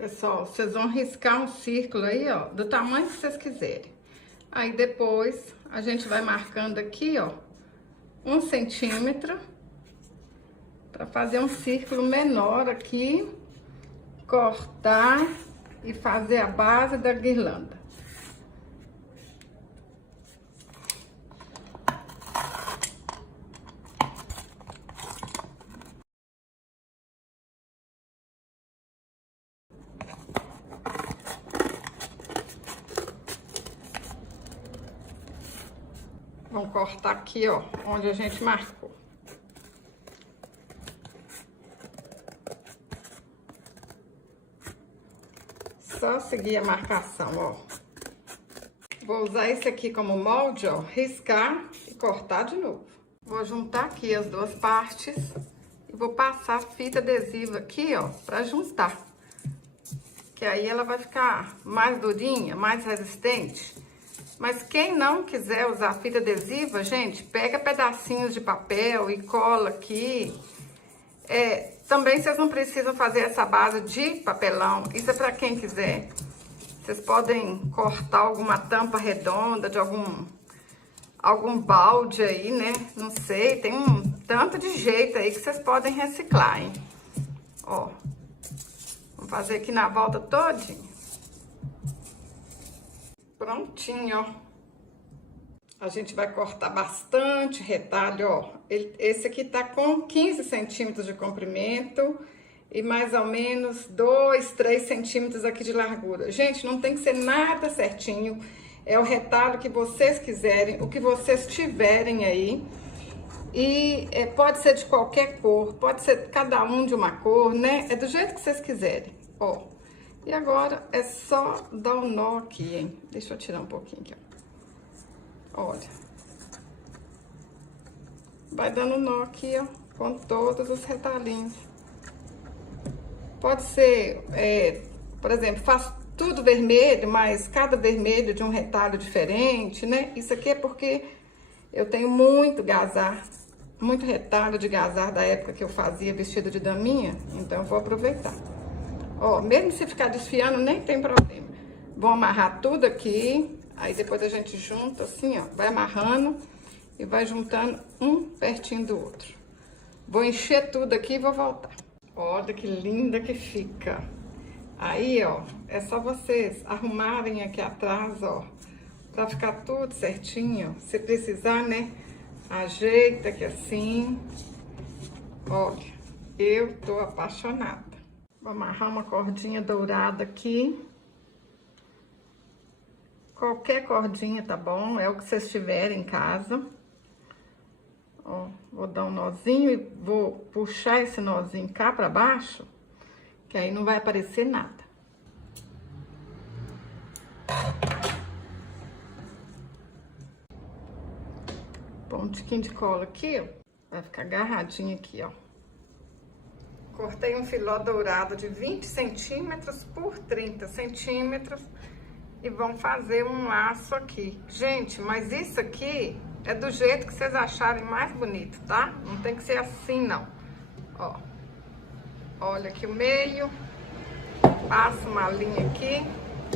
Pessoal, vocês vão riscar um círculo aí, ó, do tamanho que vocês quiserem. Aí depois a gente vai marcando aqui, ó, 1 centímetro para fazer um círculo menor aqui, cortar e fazer a base da guirlanda. Vamos cortar aqui, ó, onde a gente marcou. Só seguir a marcação, ó. Vou usar esse aqui como molde, ó, riscar e cortar de novo. Vou juntar aqui as duas partes e vou passar fita adesiva aqui, ó, pra juntar. Que aí ela vai ficar mais durinha, mais resistente. Mas quem não quiser usar fita adesiva, gente, pega pedacinhos de papel e cola aqui. Também vocês não precisam fazer essa base de papelão. Isso é para quem quiser. Vocês podem cortar alguma tampa redonda de algum balde aí, né? Não sei, tem um tanto de jeito aí que vocês podem reciclar, hein? Ó, vamos fazer aqui na volta todinha. Prontinho, ó. A gente vai cortar bastante retalho, ó. Esse aqui tá com 15 centímetros de comprimento e mais ou menos 2, 3 centímetros aqui de largura. Gente, não tem que ser nada certinho. É o retalho que vocês quiserem, o que vocês tiverem aí. E pode ser de qualquer cor, pode ser cada um de uma cor, né? É do jeito que vocês quiserem, ó. E agora é só dar um nó aqui, hein? Deixa eu tirar um pouquinho aqui, ó. Olha. Vai dando nó aqui, ó, com todos os retalhinhos. Pode ser, por exemplo, faço tudo vermelho, mas cada vermelho de um retalho diferente, né? Isso aqui é porque eu tenho muito gazar, muito retalho de gazar da época que eu fazia vestido de daminha, então eu vou aproveitar. Ó, mesmo se ficar desfiando, nem tem problema. Vou amarrar tudo aqui, aí depois a gente junta assim, ó, vai amarrando e vai juntando um pertinho do outro. Vou encher tudo aqui e vou voltar. Olha que linda que fica. Aí, ó, é só vocês arrumarem aqui atrás, ó, pra ficar tudo certinho. Se precisar, né, ajeita aqui assim. Olha, eu tô apaixonada. Vou amarrar uma cordinha dourada aqui. Qualquer cordinha tá bom, é o que vocês tiverem em casa. Ó, vou dar um nozinho e vou puxar esse nozinho cá pra baixo, que aí não vai aparecer nada. Põe um tiquinho de cola aqui, ó, vai ficar agarradinho aqui, ó. Cortei um filó dourado de 20 centímetros por 30 centímetros e vamos fazer um laço aqui. Gente, mas isso aqui é do jeito que vocês acharem mais bonito, tá? Não tem que ser assim, não. Ó, olha aqui o meio, passo uma linha aqui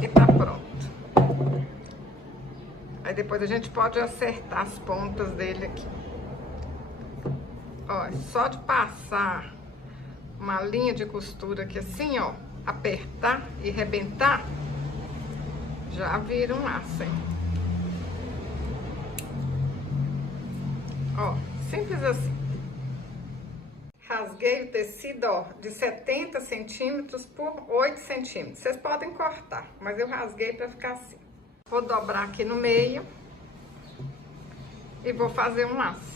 e tá pronto. Aí depois a gente pode acertar as pontas dele aqui. Ó, só de passar uma linha de costura aqui assim, ó, apertar e rebentar, já vira um laço, hein? Ó, simples assim. Rasguei o tecido, ó, de 70 centímetros por 8 centímetros. Vocês podem cortar, mas eu rasguei pra ficar assim. Vou dobrar aqui no meio e vou fazer um laço.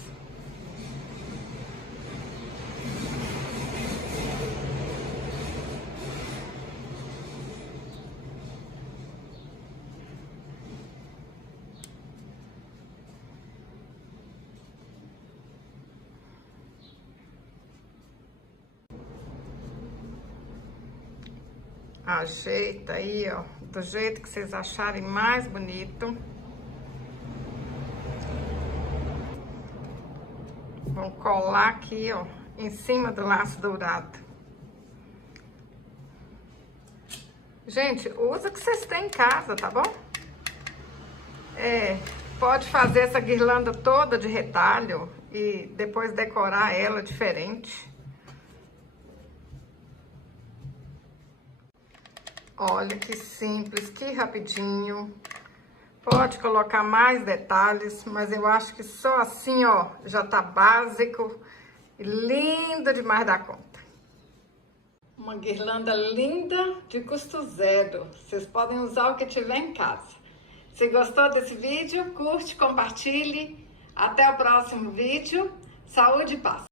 Ajeita aí, ó, do jeito que vocês acharem mais bonito. Vão colar aqui, ó, em cima do laço dourado. Gente, usa o que vocês têm em casa, tá bom? Pode fazer essa guirlanda toda de retalho e depois decorar ela diferente. Olha que simples, que rapidinho. Pode colocar mais detalhes, mas eu acho que só assim, ó, já tá básico e lindo demais da conta. Uma guirlanda linda de custo zero. Vocês podem usar o que tiver em casa. Se gostou desse vídeo, curte, compartilhe. Até o próximo vídeo. Saúde e paz!